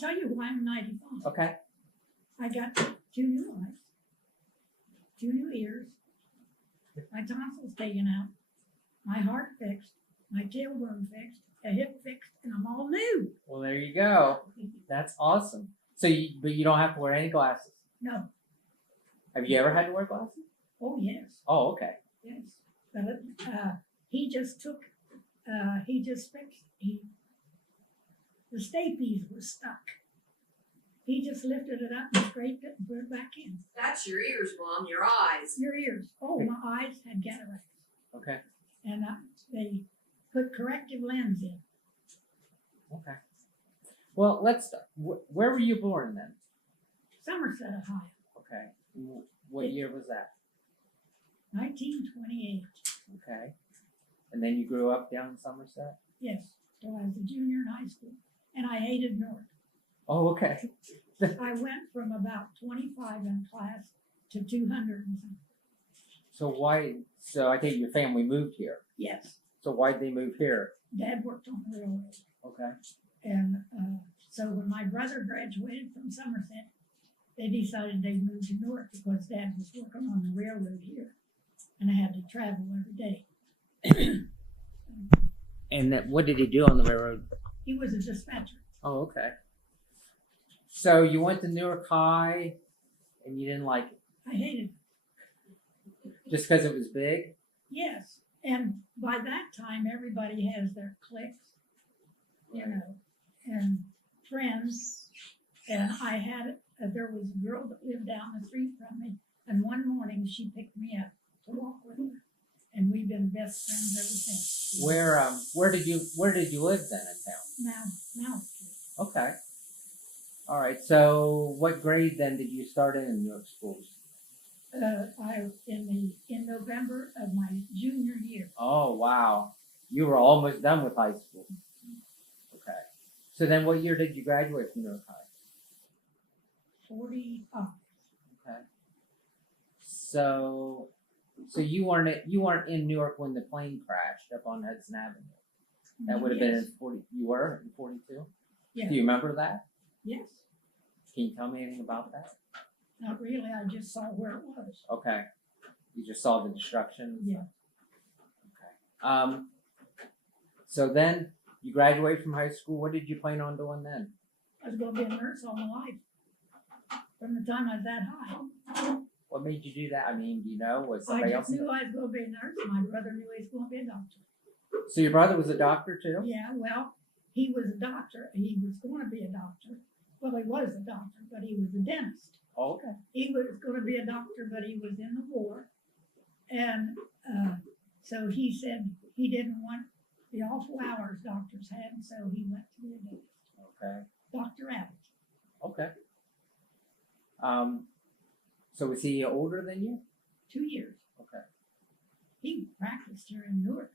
tell you why I'm 95. Okay. I got 2 new eyes, 2 new ears, my tonsils taken out, my heart fixed, my tailbone fixed, a hip fixed, and I'm all new. Well, there you go. That's awesome. So, but you don't have to wear any glasses. No. Have you ever had to wear glasses? Oh, yes. Oh, okay. Yes. But he just took, he just fixed, the stapes was stuck. He just lifted it up and scraped it and put it back in. That's your ears, Mom, your eyes. Your ears. Oh, my eyes had cataracts. Okay. And they put corrective lens in. Okay. Well, let's start. Where were you born then? Somerset, Ohio. Okay. What year was that? 1928. Okay. And then you grew up down in Somerset? Yes. So I was a junior in high school. And I hated Newark. Oh, okay. I went from about 25 in class to 200 and something. So I think your family moved here. Yes. So why'd they move here? Dad worked on the railroad. Okay. And so when my brother graduated from Somerset, they decided they'd move to Newark because Dad was working on the railroad here. And I had to travel every day. And what did he do on the railroad? He was a dispatcher. Oh, okay. So you went to Newark High, and you didn't like it? I hated it. Just because it was big? Yes. And by that time, everybody has their cliques, you know, and friends. And I had, there was a girl that lived down the street from me. And one morning she picked me up to walk with her. And we've been best friends ever since. Where did you live then in town? Now. Okay. All right. So what grade then did you start in Newark schools? In November of my junior year. Oh, wow. You were almost done with high school. Okay. So then what year did you graduate from Newark High? 45. Okay. So you weren't in Newark when the plane crashed up on Hudson Avenue. That would have been in 40. You were in 42? Yeah. Do you remember that? Yes. Can you tell me anything about that? Not really. I just saw where it was. Okay. You just saw the destruction? Yeah. Okay. So then you graduated from high school. What did you plan on doing then? I was going to be a nurse all my life. From the time I was that high. What made you do that? I mean, do you know? Was I somebody just else? knew I was going to be a nurse. My brother knew he was going to be a doctor. So your brother was a doctor too? Yeah, well, he was a doctor. He was going to be a doctor. Well, he was a doctor, but he was a dentist. Oh, okay. He was going to be a doctor, but he was in the war. And so he said he didn't want the awful hours doctors had, and so he went to be a dentist. Okay. Dr. Abbott. Okay. So was he older than you? 2 years. Okay. He practiced here in Newark.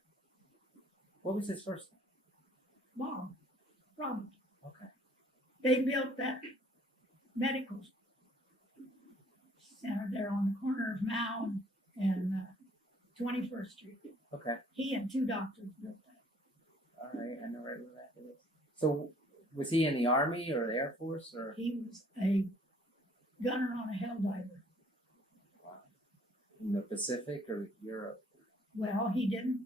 What was his first name? Robert. Okay. They built that medical center there on the corner of Mao and 21st Street. Okay. He and 2 doctors built that. All right. I know right where that is. So was he in the Army or the Air Force or? He was a gunner on a Helldiver. Wow. In the Pacific or Europe? Well, he didn't.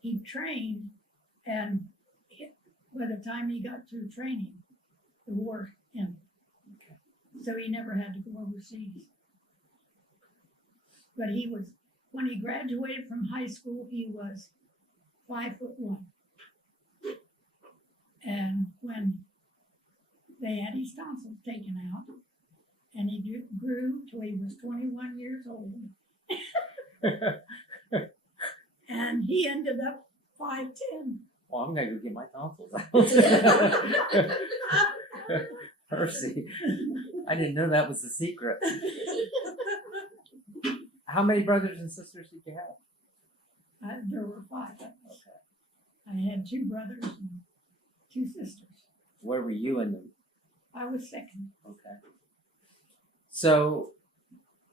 He trained, and by the time he got through training, the war ended. Okay. So he never had to go overseas. But he was, when he graduated from high school, he was 5'1". And when they had his tonsils taken out, and he grew till he was 21 years old. And he ended up 5'10". Well, I'm gonna go get my tonsils out. Percy, I didn't know that was the secret. How many brothers and sisters did you have? There were 5 of us. Okay. I had 2 brothers and 2 sisters. Where were you in them? I was second. Okay. So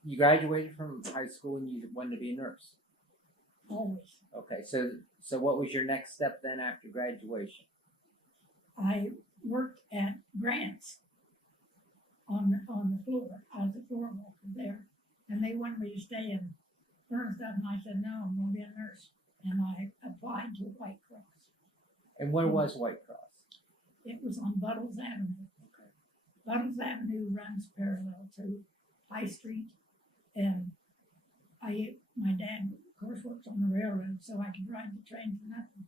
you graduated from high school and you wanted to be a nurse. Always. Okay. So what was your next step then after graduation? I worked at Grants on the floor. I was a floor walker there, and they wanted me to stay in burn stuff, and I said no, I'm going to be a nurse, and I applied to White Cross. And where was White Cross? It was on Buttles Avenue. Okay. Buttles Avenue runs parallel to High Street, and my dad, of course, worked on the railroad, so I could ride the train for nothing.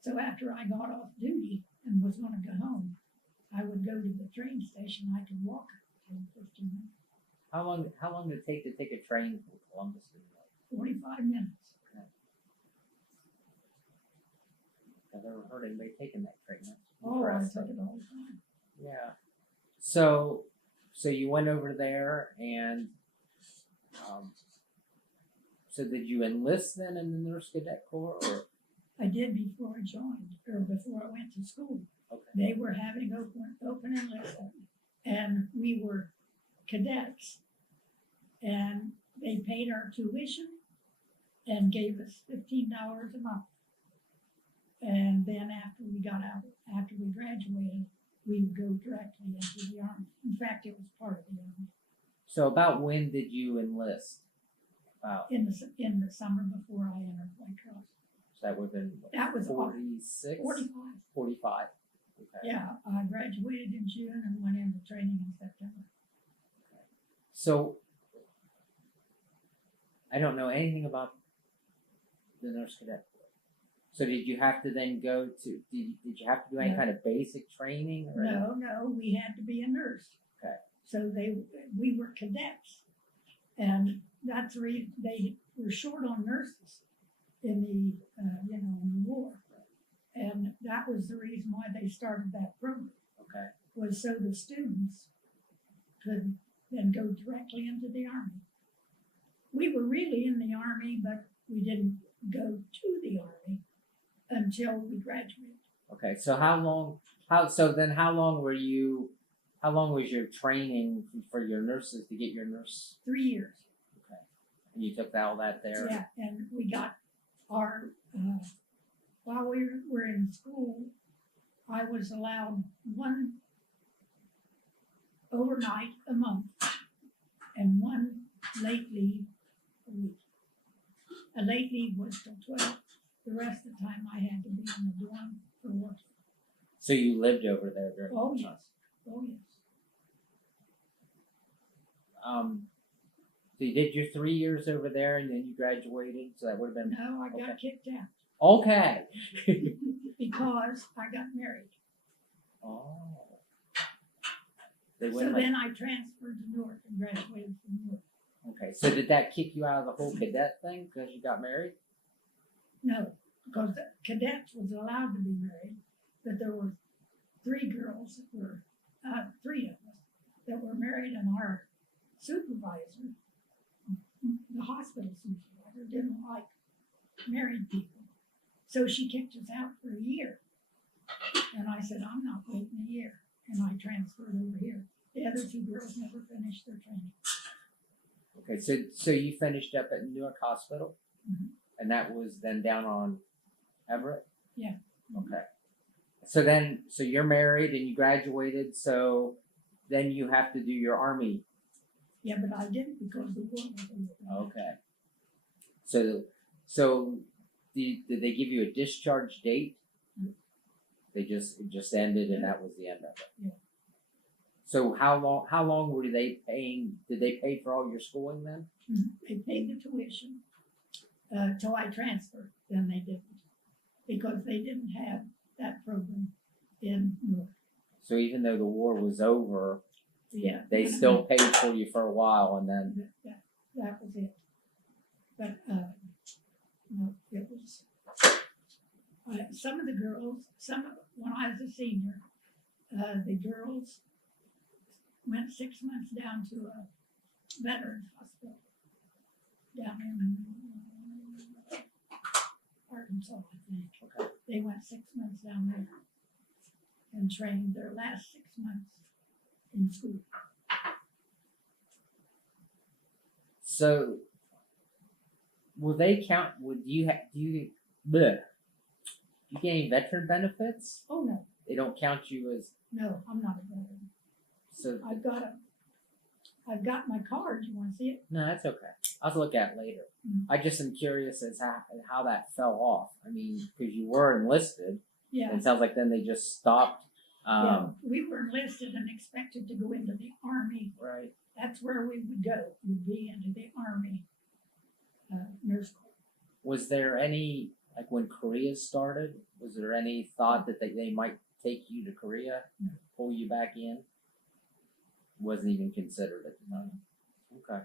So after I got off duty and was going to go home, I would go to the train station. I could walk 10, 15 minutes. How long did it take to take a train from Columbus to New York? 45 minutes. I've never heard anybody taking that train. That's Oh, I impressive. took it all the time. Yeah. So you went over there, and so did you enlist then in the Nurse Cadet Corps, or? I did before I joined, or before I went to school. Okay. They were having open enlistment, and we were cadets, and they paid our tuition and gave us $15 a month. And then after we graduated, we would go directly into the Army. In fact, it was part of the Army. So about when did you enlist? In the summer before I entered White Cross. So that would have been That was 46? 45. 45. Okay. Yeah, I graduated in June and went into training in September. So I don't know anything about the Nurse Cadet Corps. So did you have to then go to? Did you have to do any No. kind of basic training? Or No, we had to be a nurse. Okay. So we were cadets, and that's the reason they were short on nurses in the in the war, and that was the reason why they started that program. Okay. Was so the students could then go directly into the Army. We were really in the Army, but we didn't go to the Army until we graduated. Okay. So how long? How long were you? How long was your training for your nurses to get your nurse? 3 years. Okay. And you took all that there. Yeah, and we got our, while we were in school, I was allowed one overnight a month and one late leave a week. A late leave was till 12. The rest of the time I had to be in the dorm for work. So you lived over there during Oh, that yes. time. Oh, yes. So you did your 3 years over there, and then you graduated. So that would have been No, I got Okay. kicked out okay. because I got married. Oh. They So went like, then I transferred to Newark and graduated from Newark. okay. So did that kick you out of the whole cadet thing because you got married? No, because the cadets was allowed to be married, but there were 3 girls that were, 3 of us that were married, and our supervisor, the hospital supervisor, didn't like married people. So she kicked us out for a year. And I said, I'm not waiting a year. And I transferred over here. The other 2 girls never finished their training. Okay. So you finished up at Newark Hospital, Mhm. and that was then down on Everett. Yeah. Okay. So you're married and you graduated. So then you have to do your Army. Yeah, but I didn't because the war was over. Okay. So did they give you a discharge date? It just ended, and that was the end of it. Yeah. So how long were they paying? Did they pay for all your schooling then? They paid the tuition till I transferred. Then they didn't, because they didn't have that program in Newark. So even though the war was over, Yeah, they still paid for you for a while, and then that was it. But no, it was some of the girls. When I was a senior, the girls went 6 months down to a veterans hospital down in Arkansas, I think. Okay. They went 6 months down there and trained their last 6 months in school. So will they count? Do you get any veteran benefits? Oh no, They don't count you as, No, I'm not a veteran. so, I've got my card. You want to see it? no, that's okay. I'll look at it later. Mm. I just am curious as how that fell off. I mean, because you were enlisted, Yeah. and it sounds like then they just stopped. Yeah, we were enlisted and expected to go into the Army. Right. That's where we would go. We'd be into the Army Nurse Corps. Was there any, like when Korea started, was there any thought that they might take you to Korea, No. pull you back in? Wasn't even considered at the time. Okay.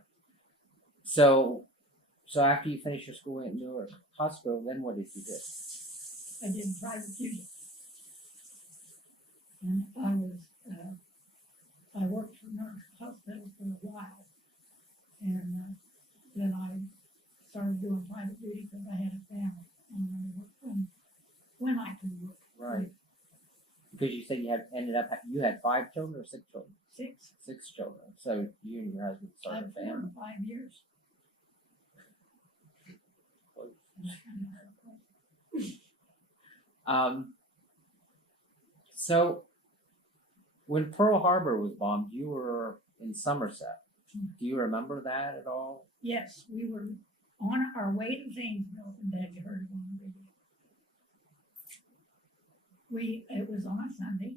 So after you finished your school at Newark Hospital, then what did you do? I did private duty. And I was, I worked for Newark Hospital for a while. And then I started doing private duty because I had a family. And I worked when I could work. Right. Because you said you had 5 children or 6 children? 6. 6 children. So you and your husband started a I've 4 family. and 5 years. So when Pearl Harbor was bombed, you were in Somerset. Do you remember that at all? Yes, we were on our way to Zanesville, and Dad heard it on the radio. It was on a Sunday,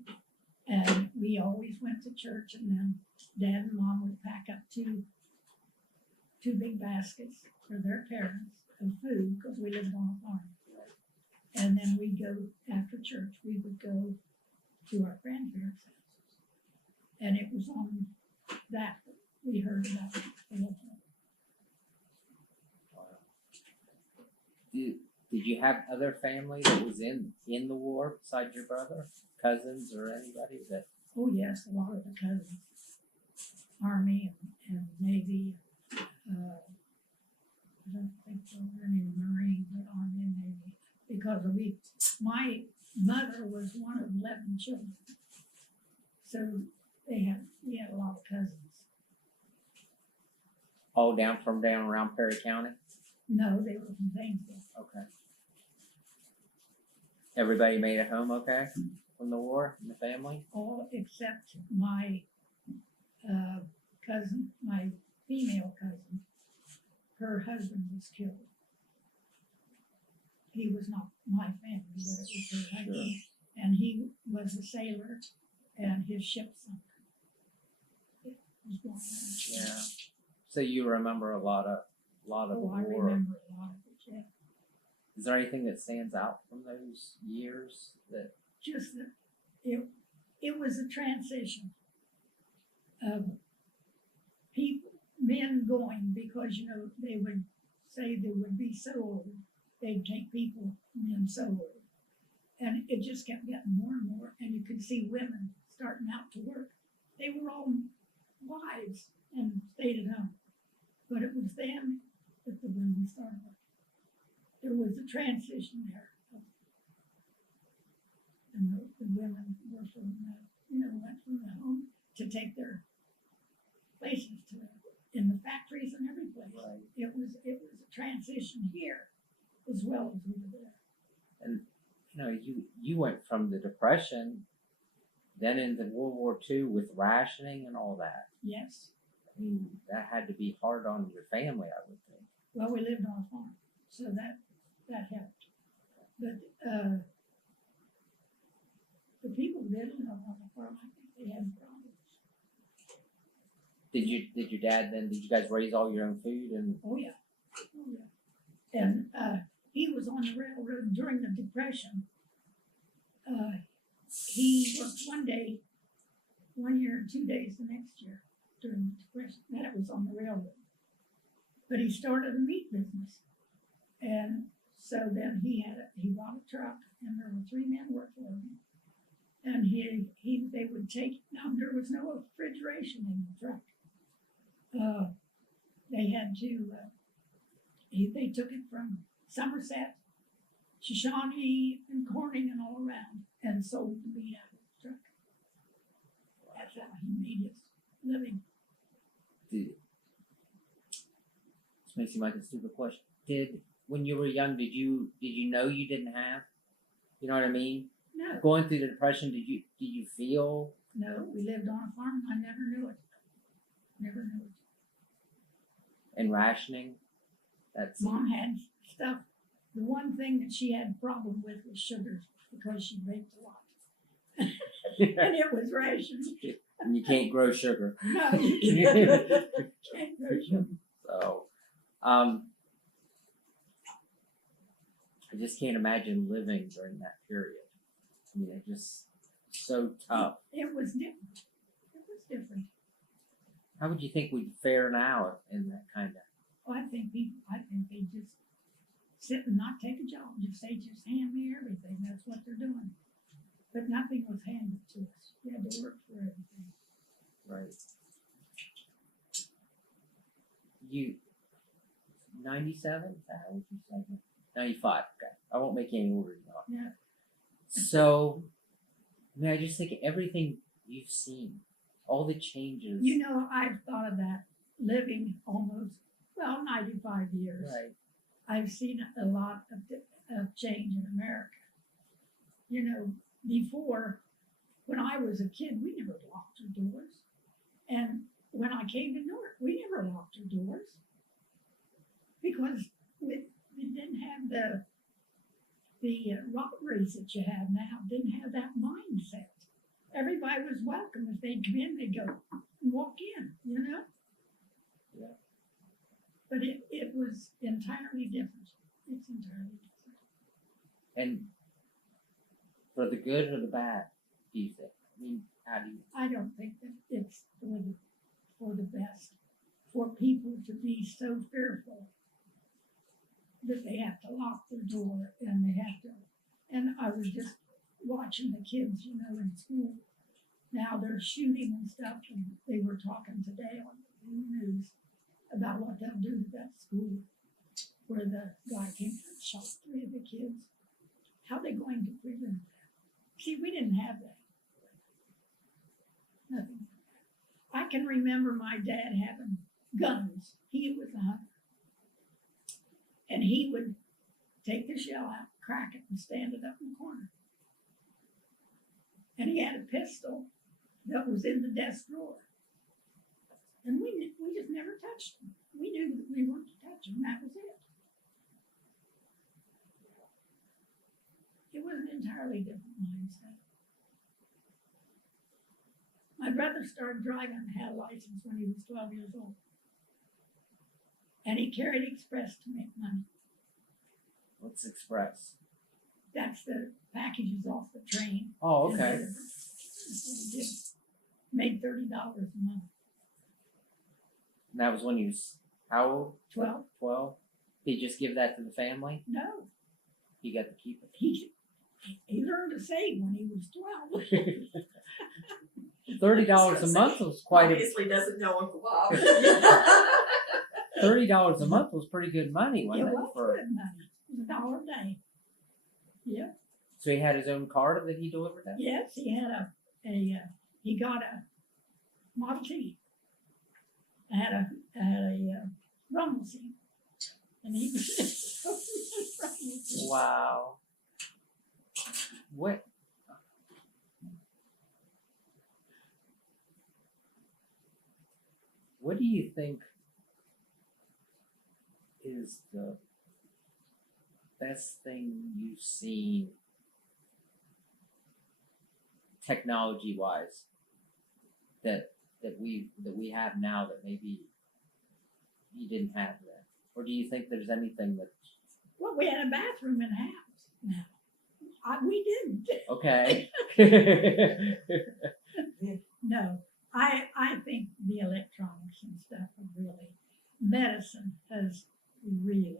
and we always went to church, and then Dad and Mom would pack up two big baskets for their parents of food, because we lived on a farm. And then we'd go, after church, we would go to our grandparents' houses. And it was on that we heard about it. Did you have other family that was in the war besides your brother, cousins or anybody that? Oh yes, a lot of the cousins, Army and Navy. I don't think there were any Marines, but Army and Navy, because my mother was one of 11 children, so we had a lot of cousins. All down around Perry County? No, they were from Zanesville. Okay. Everybody made it home okay from the war in the family? All except my cousin, my female cousin. Her husband was killed. He was not my family, but it was her husband. Sure. And he was a sailor, and his ship sunk. It was going down. Yeah. So you remember a lot of Oh, the I war. remember a lot of it, yeah. Is there anything that stands out from those years that? Just that it was a transition of men going, because, they would say they would be so old, they'd take men so old. And it just kept getting more and more, and you could see women starting out to work. They were all wives and stayed at home. But it was then that the women started working. There was a transition there. And the women were went from the home to take their places in the factories and every place. Right. It was a transition here as well as over there. And you went from the Depression, then into World War II with rationing and all that. Yes. I mean, that had to be hard on your family, I would think. Well, we lived on a farm, so that helped. But the people that didn't live on the farm, I think they had problems. Did your dad then? Did you guys raise all your own food and? Oh yeah. And he was on the railroad during the Depression. He worked one year, and 2 days the next year during the Depression. That was on the railroad. But he started a meat business, and so then he bought a truck, and there were 3 men working for him. And they would take. Now there was no refrigeration in the truck. They had to. They took it from Somerset, Shoshone, and Corning, and all around, and sold the meat out of the truck. That's how he made his living. This may seem like a stupid question. When you were young, did you know you didn't have? You know what I mean? No, Going through the depression, did you feel? no, we lived on a farm. I never knew it. Never knew it. And rationing? That's Mom had stuff. The one thing that she had a problem with was sugars because she baked a lot. And it was rations. and you can't grow sugar. No, you can't grow sugar. So, I just can't imagine living during that period. I mean, it just so tough. It was different. It was different. How would you think we'd fare now in that kind of? Well, I think they just sit and not take a job. Just hand me everything. That's what they're doing. But nothing was handed to us. We had to work for everything. Right. You 97? Is that how would you say it? 95. Okay. I won't make any orders now. Yeah. So, I mean, I just think everything you've seen, all the changes. You know, I've thought of that living almost, 95 years. Right. I've seen a lot of change in America. You know, before, when I was a kid, we never locked our doors. And when I came to Newark, we never locked our doors because we didn't have the robberies that you have now, didn't have that mindset. Everybody was welcome. If they'd come in, they'd go and walk in, you know? Yeah. But it was entirely different. It's entirely different. And for the good or the bad, do you think? I mean, how do you? I don't think that it's for the best for people to be so fearful that they have to lock their door and they have to. And I was just watching the kids, you know, in school. Now they're shooting and stuff, and they were talking today on the news about what they'll do to that school where the guy came and shot 3 of the kids. How are they going to prevent that? See, we didn't have that. Nothing. I can remember my dad having guns. He was a hunter. And he would take the shell out, crack it, and stand it up in the corner. And he had a pistol that was in the desk drawer. And we just never touched them. We knew that we weren't to touch them. That was it. It was an entirely different mindset. My brother started driving and had a license when he was 12 years old. And he carried Express to make money. What's Express? That's the packages off the train. Oh, okay. And that's what he did. Made $30 a month. And that was when he was how old? 12? 12? Did he just give that to the family? No. He got to keep it. He learned to save when he was 12. $30 a month was quite a Obviously doesn't know Uncle Bob. $30 a month was pretty good money, It wasn't it? was good money. It was $1 a day. Yeah. So he had his own car that he delivered that? Yes, he had he got a Model T. I had a rumble seat. And he was Wow. What do you think is the best thing you've seen technology wise that we have now that maybe you didn't have then? Or do you think there's anything that well, we had a bathroom in the house now. We didn't. okay. No, I think the electronics and stuff are really, medicine has really,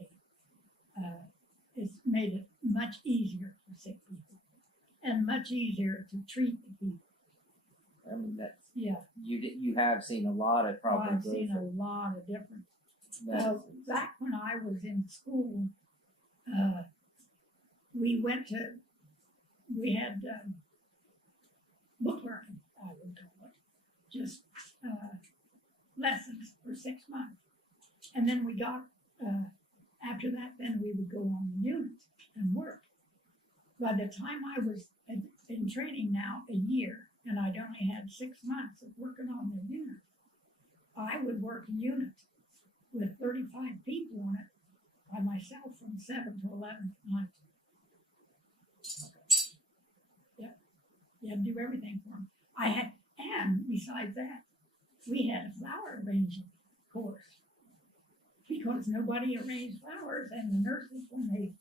it's made it much easier for sick people and much easier to treat the people. I mean that's Yeah, you have seen a lot of probably I've seen a lot of difference. Back when I was in school, we had book learning, I would call it, just lessons for 6 months. And then we got, after that, then we would go on the unit and work. by the time I was in training now a year, and I'd only had 6 months of working on the unit, I would work a unit with 35 people on it by myself from 7 to 11 at night. Yep. You had to do everything for them. And besides that, we had a flower arranging course because nobody arranged flowers, and the nurses, when they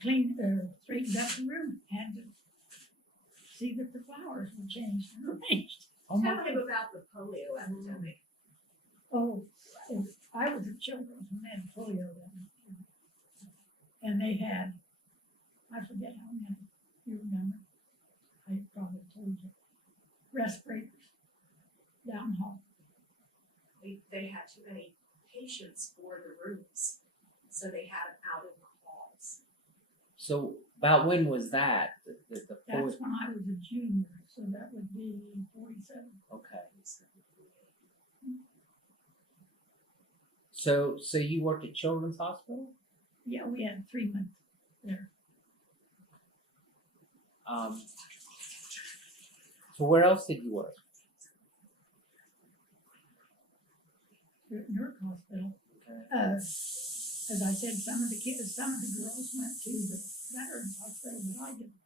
cleaned or straightened up the room, had to see that the flowers were changed and arranged. Oh Tell my. him about the polio epidemic. Oh, I was at Children's when they had polio then. And they had, I forget how many, you remember? I probably told you. Respirators down the hall. They had too many patients for the rooms, so they had them out in the halls. So about when was that? The That's polio? when I was a junior, so that would be 47. Okay. So you worked at Children's Hospital? Yeah, we had 3 months there. So where else did you work? At Newark Hospital. Okay. As I said, some of the girls went to the Veterans Hospital, but I didn't.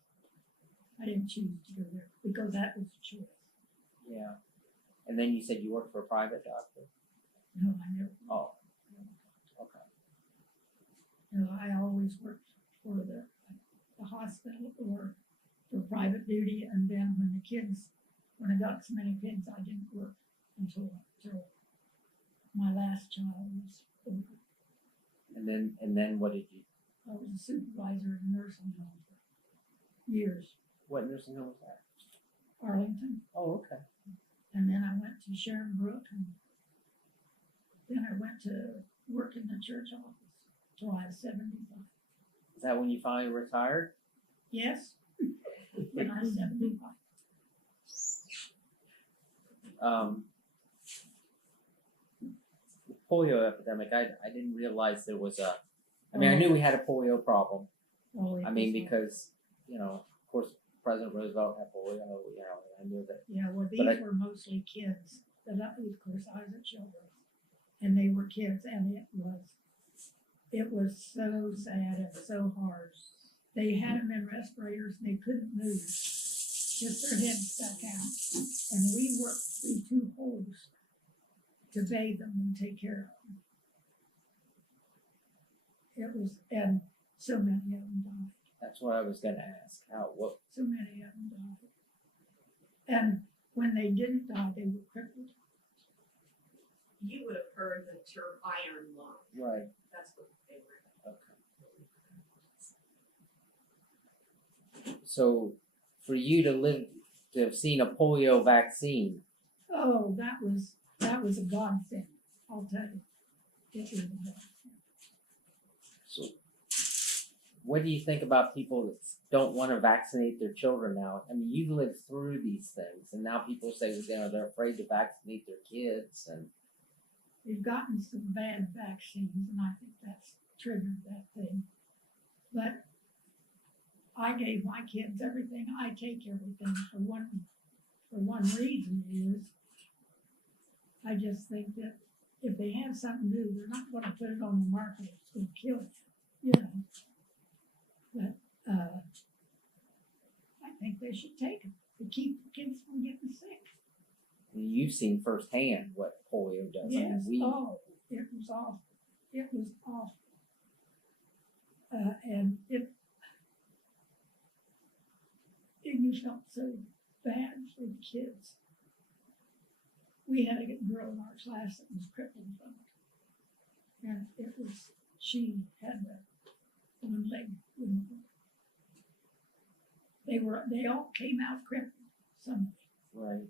I didn't choose to go there because that was a choice. Yeah. And then you said you worked for a private doctor? No, I never. Oh. Okay. No, I always worked for the hospital or for private duty, and then when I got so many kids, I didn't work until my last child was over. And then what did you? I was a supervisor in a nursing home for years, What nursing home was that? Arlington, Oh, okay. and then I went to Sharon Brook, and then I went to work in the church office till I was 75. Is that when you finally retired? Yes, when I was 75. The polio epidemic. I didn't realize there was a. I mean, I knew we had a polio problem. Oh, I mean, because of course, President Roosevelt had polio. I knew that. Yeah, well, these But were mostly kids. Of course, I was a children, and they were kids, and it was so sad and so hard. They had them in respirators, and they couldn't move, just their heads stuck out, and we worked through 2 holes to bathe them and take care of them. It was, and so many of them died. That's what I was going to ask. What? So many of them died. And when they didn't die, they were crippled. You would have heard the term iron lung. Right. That's what they were. Okay. So, for you to have seen a polio vaccine. Oh, that was a godsend. I'll tell you, it was a godsend. So, what do you think about people that don't want to vaccinate their children now? I mean, you've lived through these things, and now people say they're afraid to vaccinate their kids, and We've gotten some bad vaccines, and I think that's triggered that thing. But I gave my kids everything. I take everything for one reason is I just think that if they have something new, they're not going to put it on the market. It's going to kill you, But I think they should take them to keep the kids from getting sick. you've seen firsthand what polio does. Yes. I mean, It was awful. It was awful. And you felt so bad for the kids. We had a girl in our class that was crippled from it. And she had one leg wouldn't work. They all came out crippled, some. right.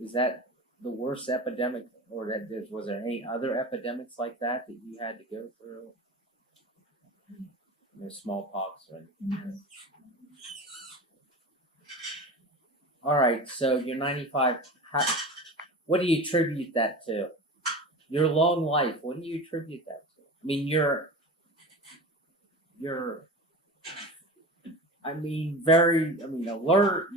Is that the worst epidemic, or was there any other epidemics like that you had to go through? Smallpox or anything? All right, so you're 95. What do you attribute that to? Your long life. What do you attribute that to? I mean, you're, very, alert.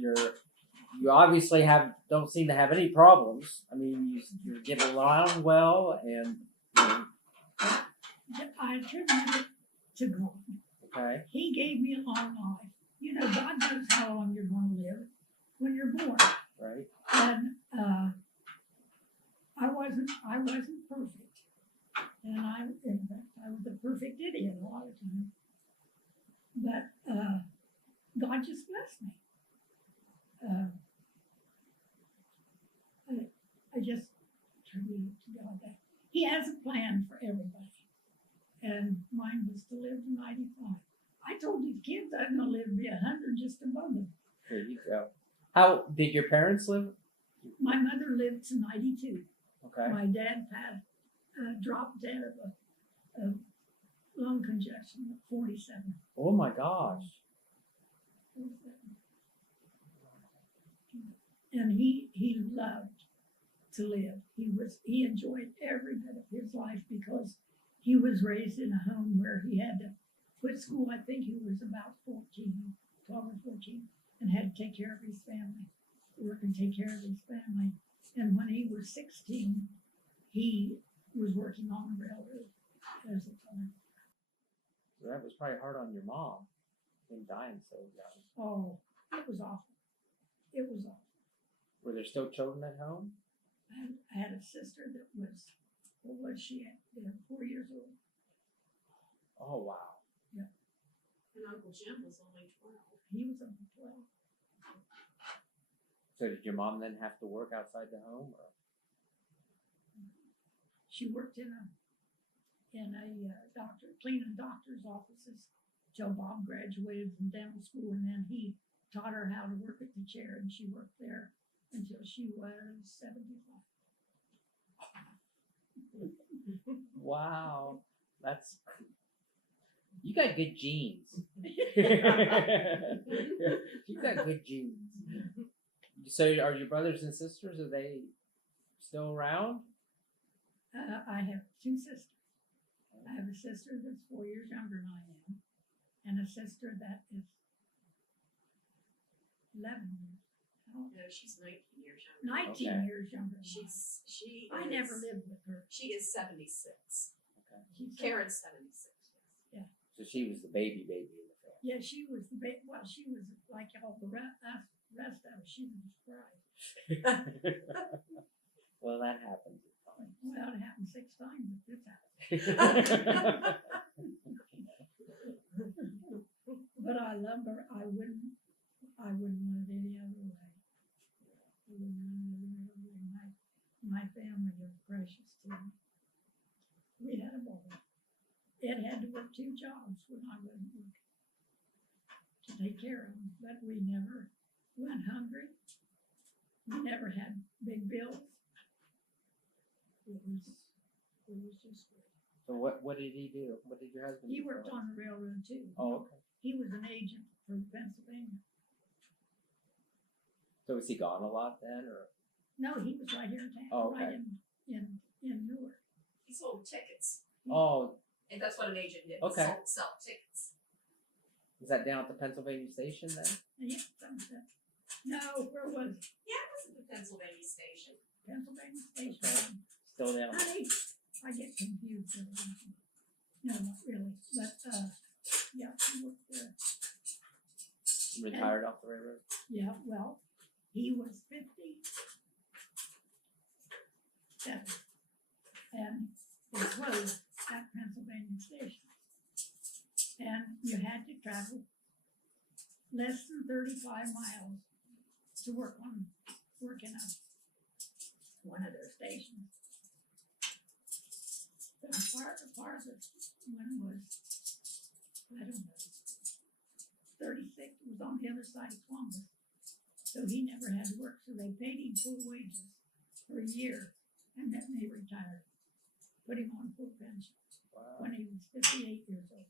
You obviously don't seem to have any problems. You get along well, and I attribute it to God. okay, He gave me a long life. You know, God knows how long you're going to live when you're born. right? And I wasn't perfect, and in fact I was a perfect idiot a lot of times. But God just blessed me. I just attribute it to God that He has a plan for everybody, and mine was to live to 95. I told these kids I'm gonna live to be 100 just above them. There you go. How did your parents live? My mother lived to 92. Okay. My dad dropped dead of lung congestion at 47. Oh my gosh. And he loved to live. He enjoyed every bit of his life because he was raised in a home where he had to quit school. I think he was about 12 or 14, and had to take care of his family, work and take care of his family. And when he was 16, he was working on the railroad as a farmer. So that was probably hard on your mom, in dying so young. Oh, it was awful. It was awful. Were there still children at home? I had a sister that was, what was she at? 4 years old. Oh wow. Yeah. And Uncle Jim was only 12. He was only 12. So did your mom then have to work outside the home, or? She worked in a cleaning doctor's offices till Bob graduated from dental school, and then he taught her how to work at the chair, and she worked there until she was 75. Wow, you got good genes. You got good genes. So are your brothers and sisters, are they still around? I have two sisters. I have a sister that's 4 years younger than I am, and a sister that is 11 years. No, she's 19 years younger. 19 Okay. years younger than I never lived with her. She is 76. Okay. She's Karen's 76. Yes. So she was the baby in the family. Yeah, she was the well, she was like all the rest of us. She was a surprise. Well, that happens. Well, it happened 6 times at this house. But I love her. I wouldn't want it any other way. I wouldn't want it any other way. My family is precious to me. We had a ball. Ed had to work 2 jobs when I wasn't working to take care of them, but we never went hungry. We never had big bills. It was just good. So what did he do? What did your husband do? He worked on the railroad too. Oh, okay. He was an agent for Pennsylvania. So was he gone a lot then, or? No, he was right here in town, Oh, okay. right in Newark. He sold tickets. Oh, And that's what an agent did. Okay. Sell tickets. is that down at the Pennsylvania station then? And yeah, no, where was it? Yeah, it was at the Pennsylvania station. Pennsylvania Station? Okay. Still down. Honey, I get confused. No, not really, but yeah, he worked there. Retired off the railroad? Yeah, well, he was 57, and they closed at Pennsylvania Station. And you had to travel less than 35 miles to work in one of their stations. The farthest one was, I don't know, 36. It was on the other side of Columbus. So he never had to work, so they paid him full wages for a year, and then they retired. Put him on full pension Wow. when he was 58 years old.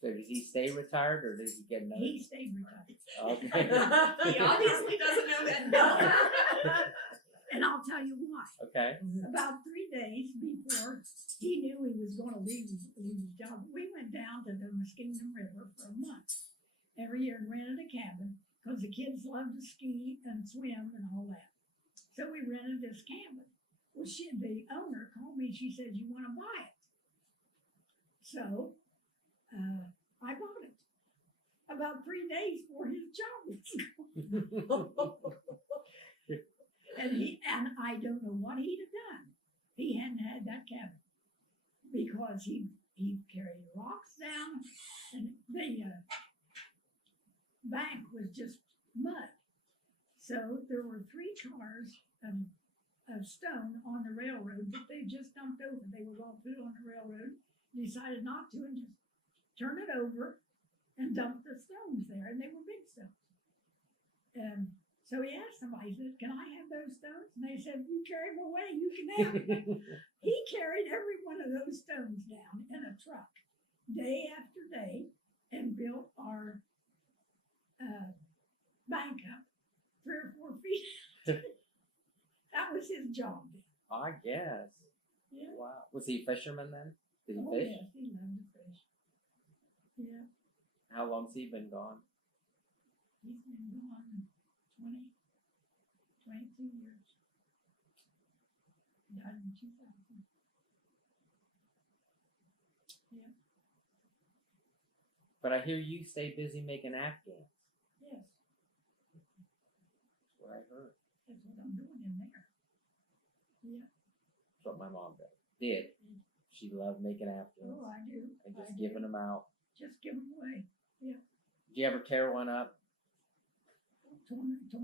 So did he stay retired, or did he get another? He stayed retired. Okay. He obviously doesn't know that. No. And I'll tell you why. Okay. About 3 days before he knew he was gonna leave his job. We went down to the Muskingum River for a month every year and rented a cabin, because the kids love to ski and swim and all that. So we rented this cabin. Well, the owner called me, she said, "You wanna buy it?" So, I bought it. About 3 days before his job was gone. And I don't know what he'd have done. He hadn't had that cabin, because he carried rocks down, and the bank was just mud. So there were 3 cars of stone on the railroad that they just dumped over. They were going to put it on the railroad, decided not to, and just turn it over and dump the stones there, and they were big stones. And so he asked somebody, he said, "Can I have those stones?" And they said, "You carry them away, you can have them." He carried every one of those stones down in a truck, day after day, and built our bank up 3 or 4 feet. That was his job then. I guess. Yeah. Wow. Was he a fisherman then? Did he Oh, fish? yes, he loved to fish. Yeah, How long's he been gone? he's been gone 22 years. He died in 2000. Yeah, But I hear you stay busy making Afghans. yes, That's what I heard. that's what I'm doing in there. Yeah, That's what my mom did. She loved making Afghans oh, I do. and I just do. giving them out. Just give them away. Did you ever tear one up? Torn. You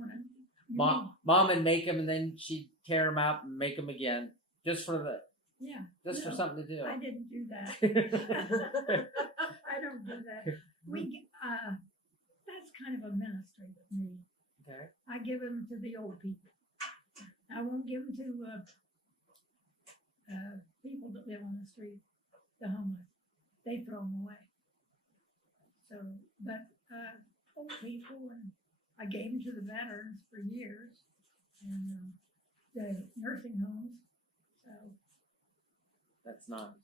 mean- Mom would make them, and then she'd tear them out and make them again, just for Yeah. for No, something to do. I didn't do that. I don't do that. That's kind of a ministry with me. Okay. I give them to the old people. I won't give them to people that live on the street, the homeless. They throw them away. So, but old people, and I gave them to the veterans for years, and the nursing homes. So That's nice.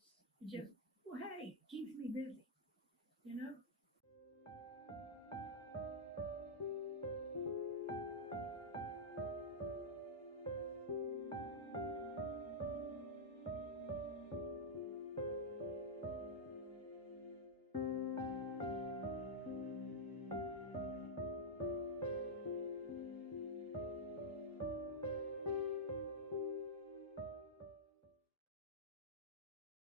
it just, well, hey, keeps me busy, you know.